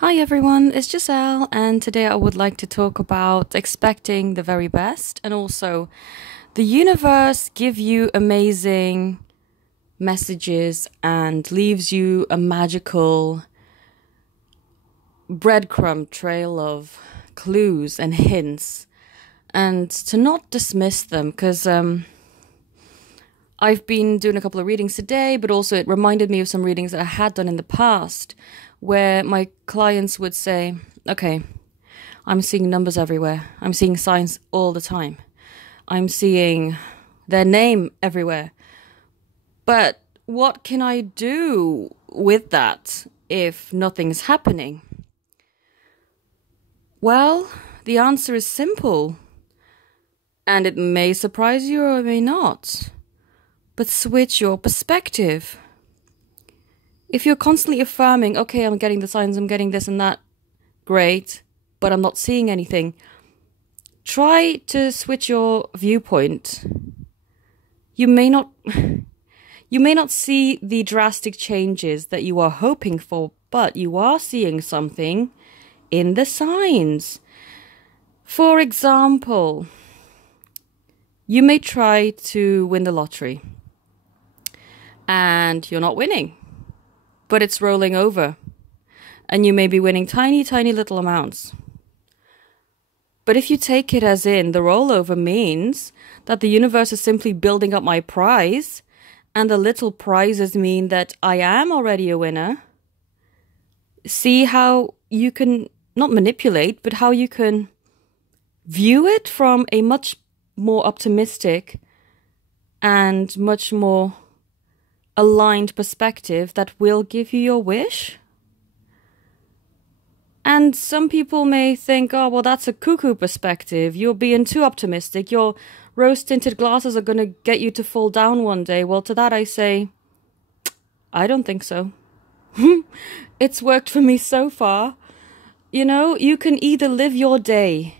Hi everyone, it's Giselle, and today I would like to talk about expecting the very best and also the universe give you amazing messages and leaves you a magical breadcrumb trail of clues and hints, and to not dismiss them because I've been doing a couple of readings today, but also it reminded me of some readings that I had done in the past where my clients would say, okay, I'm seeing numbers everywhere. I'm seeing signs all the time. I'm seeing their name everywhere. But what can I do with that if nothing's happening? Well, the answer is simple. And it may surprise you or it may not. But switch your perspective. If you're constantly affirming, okay, I'm getting the signs, I'm getting this and that, great, but I'm not seeing anything, try to switch your viewpoint. You may not see the drastic changes that you are hoping for, but you are seeing something in the signs. For example, you may try to win the lottery and you're not winning, but it's rolling over and you may be winning tiny, tiny little amounts. But if you take it as in the rollover means that the universe is simply building up my prize and the little prizes mean that I am already a winner, see how you can not manipulate, but how you can view it from a much more optimistic and much more aligned perspective that will give you your wish. And some people may think, oh, well, that's a cuckoo perspective. You're being too optimistic. Your rose-tinted glasses are going to get you to fall down one day. Well, to that I say, I don't think so. It's worked for me so far. You know, you can either live your day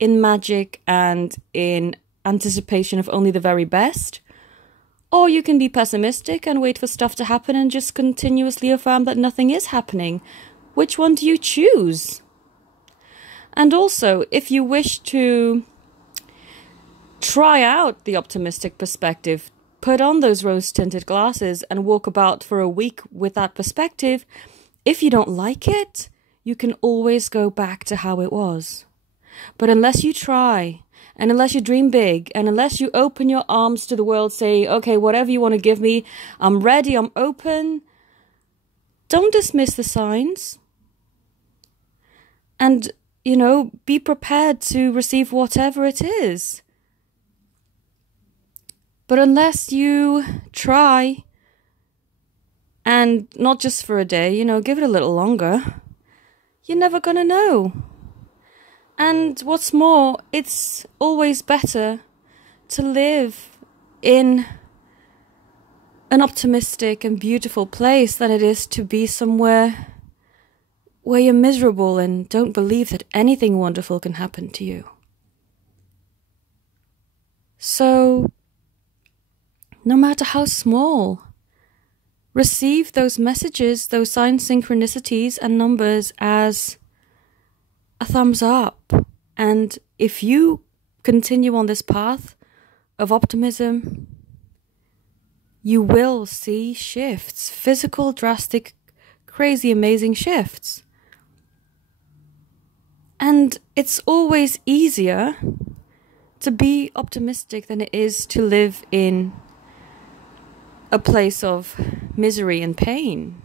in magic and in anticipation of only the very best, or you can be pessimistic and wait for stuff to happen and just continuously affirm that nothing is happening. Which one do you choose? And also, if you wish to try out the optimistic perspective, put on those rose-tinted glasses and walk about for a week with that perspective. If you don't like it, you can always go back to how it was. But unless you try, and unless you dream big, and unless you open your arms to the world, say, okay, whatever you want to give me, I'm ready, I'm open, don't dismiss the signs. And, you know, be prepared to receive whatever it is. But unless you try, and not just for a day, you know, give it a little longer, you're never going to know. And what's more, it's always better to live in an optimistic and beautiful place than it is to be somewhere where you're miserable and don't believe that anything wonderful can happen to you. So, no matter how small, receive those messages, those sign synchronicities and numbers as a thumbs up. And if you continue on this path of optimism, you will see shifts, physical, drastic, crazy, amazing shifts. And it's always easier to be optimistic than it is to live in a place of misery and pain.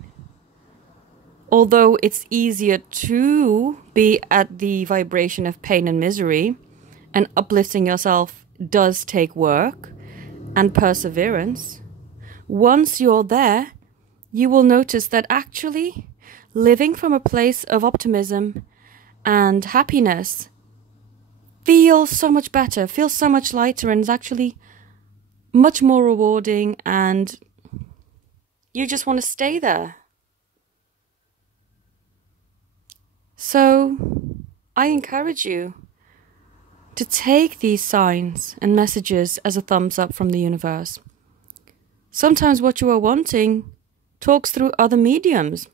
Although it's easier to be at the vibration of pain and misery, and uplifting yourself does take work and perseverance, once you're there, you will notice that actually living from a place of optimism and happiness feels so much better, feels so much lighter, and is actually much more rewarding, and you just want to stay there. So, I encourage you to take these signs and messages as a thumbs up from the universe. Sometimes what you are wanting talks through other mediums.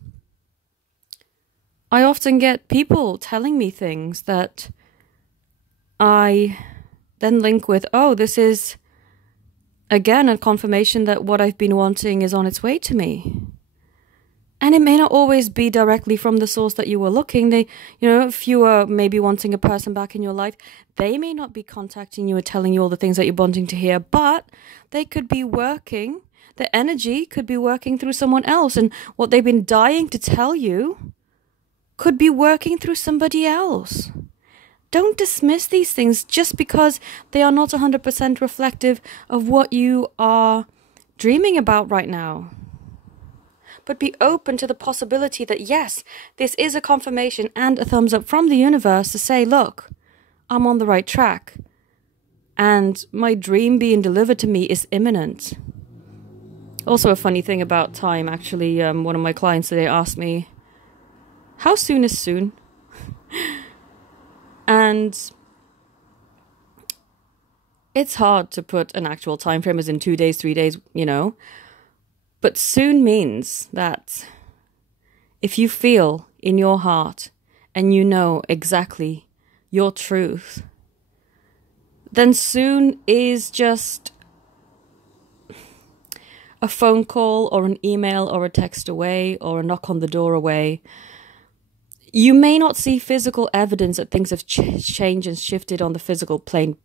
I often get people telling me things that I then link with, oh, this is, again, a confirmation that what I've been wanting is on its way to me. And it may not always be directly from the source that you were looking. If you were maybe wanting a person back in your life, they may not be contacting you or telling you all the things that you're wanting to hear, but they could be working, the energy could be working through someone else, and what they've been dying to tell you could be working through somebody else. Don't dismiss these things just because they are not 100% reflective of what you are dreaming about right now. But be open to the possibility that, yes, this is a confirmation and a thumbs up from the universe to say, look, I'm on the right track. And my dream being delivered to me is imminent. Also, a funny thing about time, actually, one of my clients today asked me, how soon is soon? And it's hard to put an actual time frame as in 2 days, 3 days, But soon means that if you feel in your heart and you know exactly your truth, then soon is just a phone call or an email or a text away or a knock on the door away. You may not see physical evidence that things have changed and shifted on the physical plane,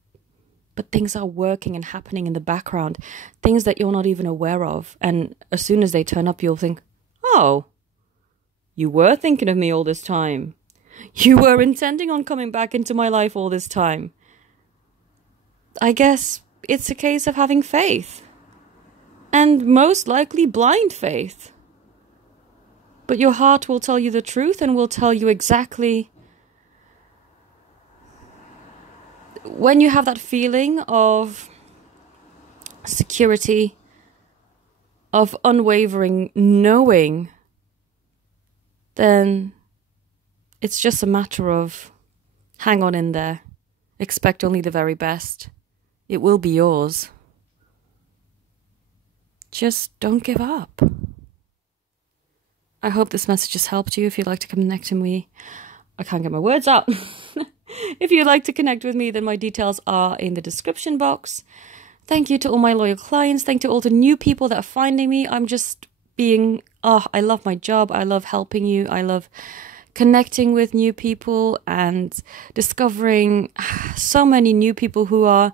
but things are working and happening in the background, things that you're not even aware of. And as soon as they turn up, you'll think, oh, you were thinking of me all this time. You were intending on coming back into my life all this time. I guess it's a case of having faith. And most likely blind faith. But your heart will tell you the truth and will tell you exactly when you have that feeling of security, of unwavering knowing, then it's just a matter of hang on in there. Expect only the very best. It will be yours. Just don't give up. I hope this message has helped you. If you'd like to connect to me, I can't get my words out. If you'd like to connect with me, then my details are in the description box. Thank you to all my loyal clients. Thank you to all the new people that are finding me. I'm just being, I love my job. I love helping you. I love connecting with new people and discovering so many new people who are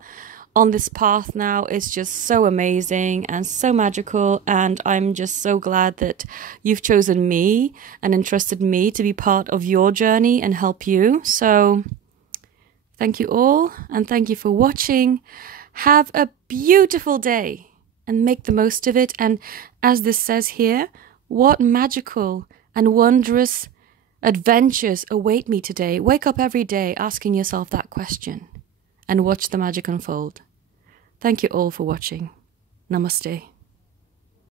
on this path now. Is just so amazing and so magical, and I'm just so glad that you've chosen me and entrusted me to be part of your journey and help you. So thank you all, and thank you for watching. Have a beautiful day and make the most of it. And as this says here, what magical and wondrous adventures await me today? Wake up every day asking yourself that question and watch the magic unfold. Thank you all for watching. Namaste.